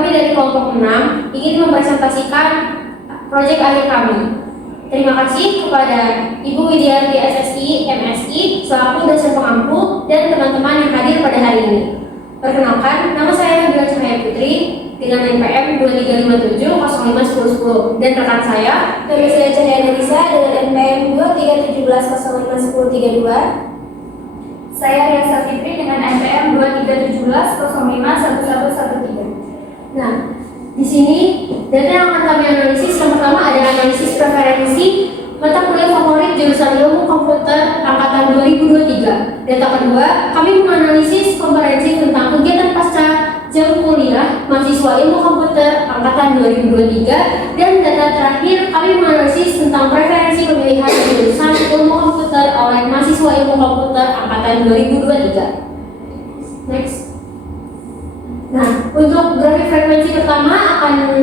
kami dari kelompok 6 ingin mempresentasikan proyek akhir kami. Terima kasih kepada Ibu Widianti SSI, MSI, selaku dosen pengampu dan teman-teman yang hadir pada hari ini. Perkenalkan, nama saya Nabila Cahaya Putri dengan NPM 2357051010 dan rekan saya Nabila Cahaya Nabisa dengan NPM 2317051032. Saya Riasa Fitri dengan NPM 2317051113. Nah, di sini data yang akan kami analisis yang pertama adalah analisis preferensi mata kuliah favorit jurusan Ilmu Komputer angkatan 2023. Data kedua, kami menganalisis kompetensi tentang kegiatan pasca jam kuliah mahasiswa Ilmu Komputer angkatan 2023 dan data terakhir kami menganalisis tentang preferensi pemilihan jurusan Ilmu Komputer oleh mahasiswa Ilmu Komputer angkatan 2023. Next. Nah, untuk grafik frekuensi pertama akan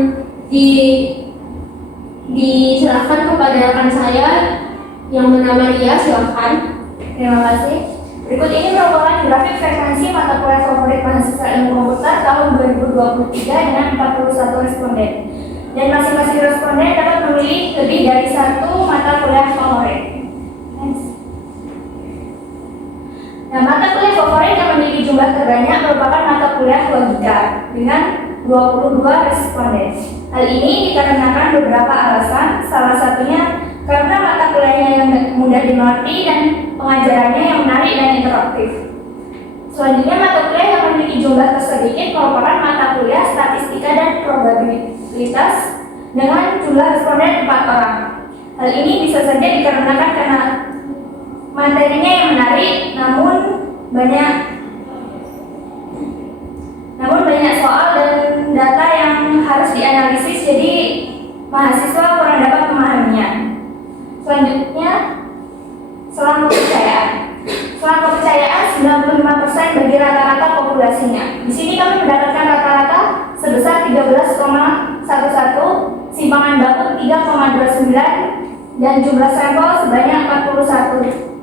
diserahkan kepada rekan saya yang bernama Ria, silahkan. Terima kasih. Berikut ini merupakan grafik frekuensi mata kuliah favorit mahasiswa Ilmu Komputer tahun 2023 dengan 41 responden. Dan masing-masing responden dapat memilih lebih dari satu mata kuliah favorit. Next. Nah, mata kuliah favorit yang memiliki jumlah terbanyak merupakan mata kuliah logika dengan 22 responden. Hal ini dikarenakan beberapa alasan, salah satunya karena mata kuliahnya yang mudah dimengerti dan pengajarannya yang menarik dan interaktif. Selanjutnya, mata kuliah yang memiliki jumlah tersedikit merupakan mata kuliah statistika dan probabilitas dengan jumlah responden 4 orang. Hal ini bisa saja dikarenakan karena materinya yang menarik, namun banyak soal dan data yang harus dianalisis, jadi mahasiswa kurang dapat memahaminya. Selanjutnya, selang kepercayaan. Selang kepercayaan 95% bagi rata-rata populasinya. Di sini kami mendapatkan rata-rata sebesar 13,11, simpangan baku 3,29, dan jumlah sampel sebanyak 41.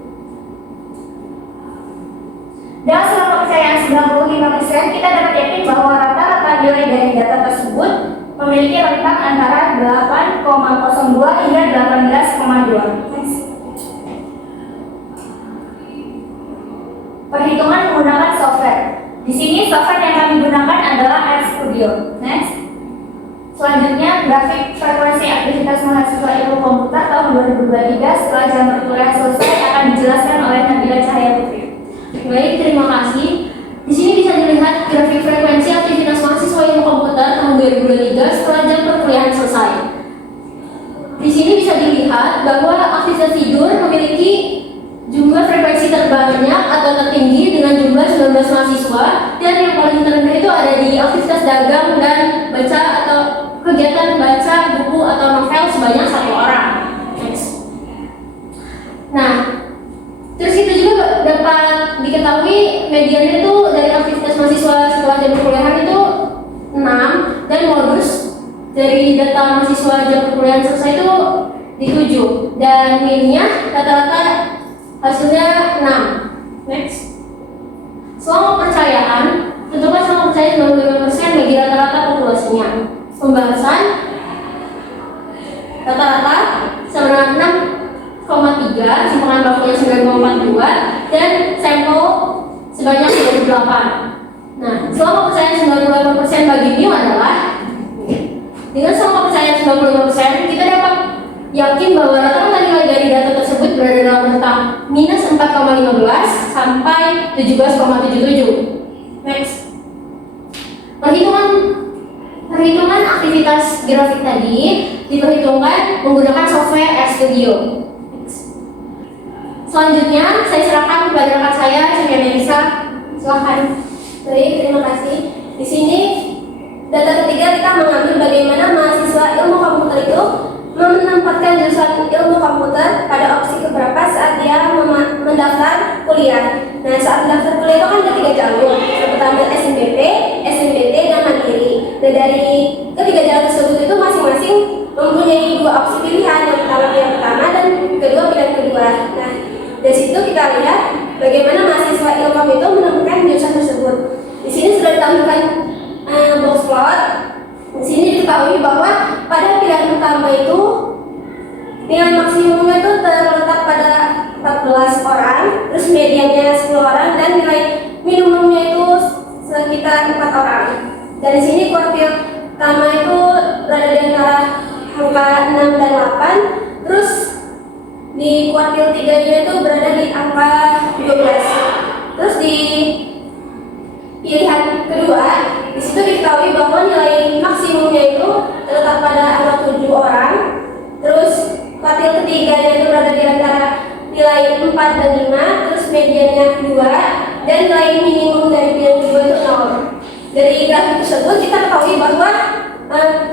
Dengan selang kepercayaan 95%, kita dapat yakin bahwa rata-rata nilai dari data tersebut memiliki rentang antara 8,02 hingga 18,2. Perhitungan menggunakan software. Di sini software yang kami gunakan adalah RStudio. Next. Selanjutnya, grafik frekuensi aktivitas mahasiswa Ilmu Komputer tahun 2023 setelah jam berkuliah selesai akan dijelaskan oleh Nabila Cahaya Putri. Baik, terima kasih. Di sini bisa dilihat grafik frekuensi aktivitas mahasiswa Ilmu Komputer tahun 2023 setelah jam perkuliahan selesai. Di sini bisa dilihat bahwa aktivitas tidur memiliki jumlah frekuensi terbanyak atau tertinggi dengan jumlah 19 mahasiswa, dan yang paling terendah itu ada di aktivitas dagang dan baca atau kegiatan baca buku atau novel sebanyak 1 orang. Next. Nah, terus itu juga dapat diketahui mediannya itu dari aktivitas mahasiswa setelah jam perkuliahan itu 6, dan modus dari data mahasiswa jam perkuliahan selesai itu di 7, dan minnya rata-rata hasilnya 6. Next. Selang kepercayaan, tentukan selang kepercayaan 95% bagi rata-rata populasinya. Pembahasan rata-rata sebanyak 6,3, simpangan bakunya 9,42, dan sampel sebanyak 28. Nah, selang kepercayaan 98% bagi mu adalah, dengan selang kepercayaan 95% kita dapat yakin bahwa rata-rata nilai dari data tersebut berada dalam rentang minus 4,15 sampai 17,77. Next. Perhitungan aktivitas grafik tadi diperhitungkan menggunakan software RStudio. Selanjutnya, saya serahkan kepada rekan saya, Cahaya Nabisa. Silahkan. Baik, terima kasih. Di sini data ketiga kita mengambil bagaimana mahasiswa Ilmu Komputer itu menempatkan jurusan Ilmu Komputer pada opsi keberapa saat dia mendaftar kuliah. Nah, saat mendaftar kuliah itu kan ada 3 jalur, seperti ambil SNBP, SNBT, dan Mandiri. Dan dari ketiga jalur tersebut itu masing-masing mempunyai 2 opsi pilihan, yang pertama dan kedua pilihan kedua. Nah, dari situ kita lihat bagaimana mahasiswa Ilkom itu menemukan jurusan tersebut. Di sini sudah ditampilkan box plot. Di sini diketahui bahwa pada pilihan utama itu nilai maksimumnya itu terletak pada 14 orang, terus mediannya 10 orang, dan nilai minimumnya itu sekitar 4 orang. Dari sini kuartil utama itu berada di antara angka 6 dan 8, terus di kuartil 3-nya itu berada di angka 12. Terus di pilihan kedua, di situ diketahui bahwa nilai maksimumnya itu terletak pada angka 7 orang. Terus kuartil ketiganya itu berada di antara nilai 4 dan 5, terus mediannya 2, dan nilai minimum dari pilihan kedua itu 0. Dari grafik tersebut kita ketahui bahwa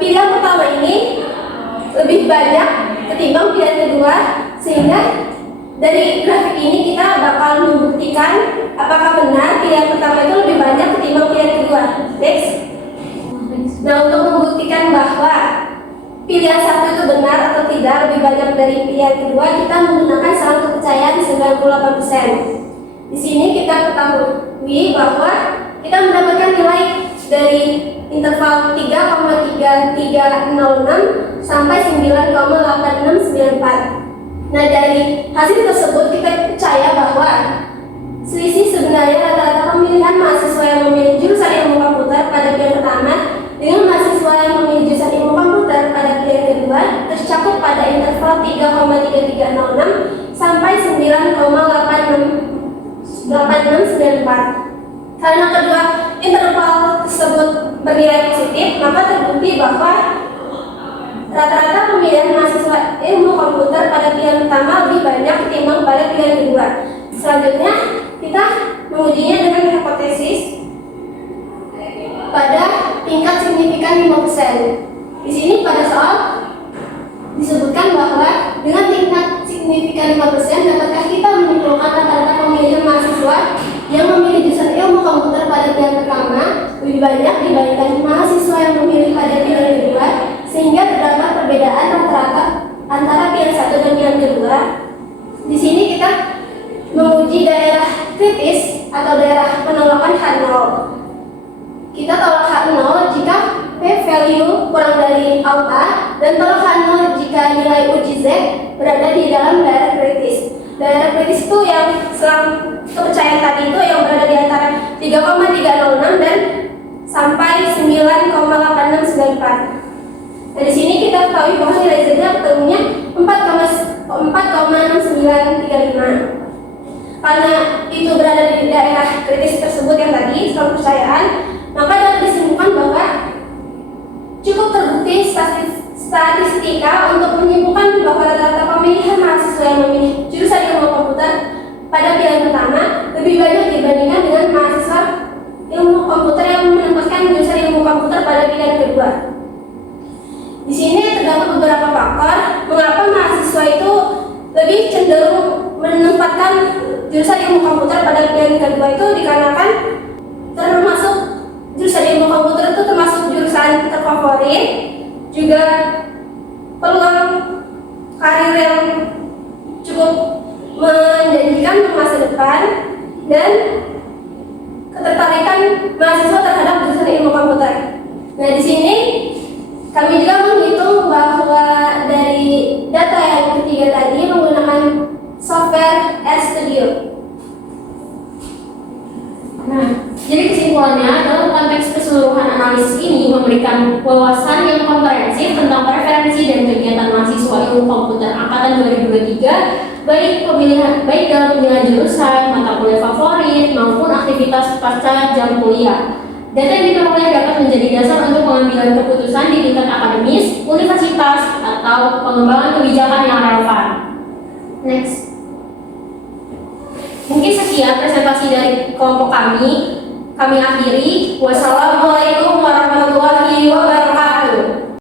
pilihan pertama ini lebih banyak ketimbang pilihan kedua, sehingga dari grafik ini kita bakal membuktikan apakah benar pilihan pertama itu lebih banyak ketimbang pilihan kedua. Next. Nah, untuk membuktikan bahwa pilihan satu itu benar atau tidak lebih banyak dari pilihan kedua, kita menggunakan salam kepercayaan 98%. Di sini kita ketahui bahwa kita mendapatkan nilai dari interval 3,3306 sampai 9,8694. Nah, dari hasil tersebut kita percaya bahwa selisih sebenarnya rata-rata pemilihan mahasiswa yang memilih jurusan ilmu komputer pada pilihan pertama dengan mahasiswa yang memilih jurusan ilmu komputer pada pilihan kedua tercakup pada interval 3,3306 sampai 9,8694. Karena kedua interval tersebut bernilai positif, maka terbukti bahwa rata-rata pemilihan mahasiswa ilmu komputer pada pilihan pertama lebih banyak ketimbang pada pilihan kedua. Selanjutnya, kita mengujinya dengan hipotesis pada tingkat signifikan 5%. Di sini pada soal disebutkan bahwa dengan tingkat signifikan 5%, dapatkah kita menyimpulkan rata-rata pemilihan mahasiswa yang memilih jurusan ilmu komputer pada pilihan pertama lebih banyak dibandingkan mahasiswa yang memilih pada pilihan kedua, sehingga terdapat perbedaan rata-rata antara pilihan satu dan pilihan kedua. Di sini kita menguji daerah kritis atau daerah penolakan H0. Kita tolak H0 jika p-value kurang dari alpha, dan tolak H0 jika nilai uji Z berada di dalam daerah kritis. Daerah kritis itu yang selang kepercayaan tadi itu yang berada di antara 3,306 dan sampai 9,8694. Dari sini kita ketahui bahwa nilai Z-nya ketemunya 4,6935. Karena itu berada di daerah kritis tersebut yang tadi selang kepercayaan, maka dapat disimpulkan bahwa cukup terbukti statistika untuk menyimpulkan bahwa rata-rata pemilihan mahasiswa yang memilih jurusan ilmu komputer pada pilihan pertama lebih banyak dibandingkan dengan mahasiswa ilmu komputer yang menempatkan jurusan ilmu komputer pada pilihan kedua. Di sini terdapat beberapa faktor mengapa mahasiswa itu lebih cenderung menempatkan jurusan ilmu komputer pada pilihan kedua itu, dikarenakan termasuk jurusan ilmu komputer itu termasuk jurusan terfavorit, juga peluang karir yang cukup menjanjikan untuk masa depan, dan ketertarikan mahasiswa terhadap jurusan ilmu komputer. Nah, di sini kami juga menghitung bahwa dari data yang ketiga tadi menggunakan software RStudio. Nah, jadi kesimpulannya dalam konteks keseluruhan analisis ini memberikan wawasan yang komprehensif tentang preferensi dan kegiatan mahasiswa ilmu komputer angkatan 2023, baik dalam pemilihan jurusan, mata kuliah favorit maupun aktivitas pasca jam kuliah. Data yang diperoleh dapat menjadi dasar untuk pengambilan keputusan di tingkat akademis, universitas, atau pengembangan kebijakan yang relevan. Next. Mungkin sekian presentasi dari kelompok kami. Kami akhiri. Wassalamualaikum warahmatullahi wabarakatuh.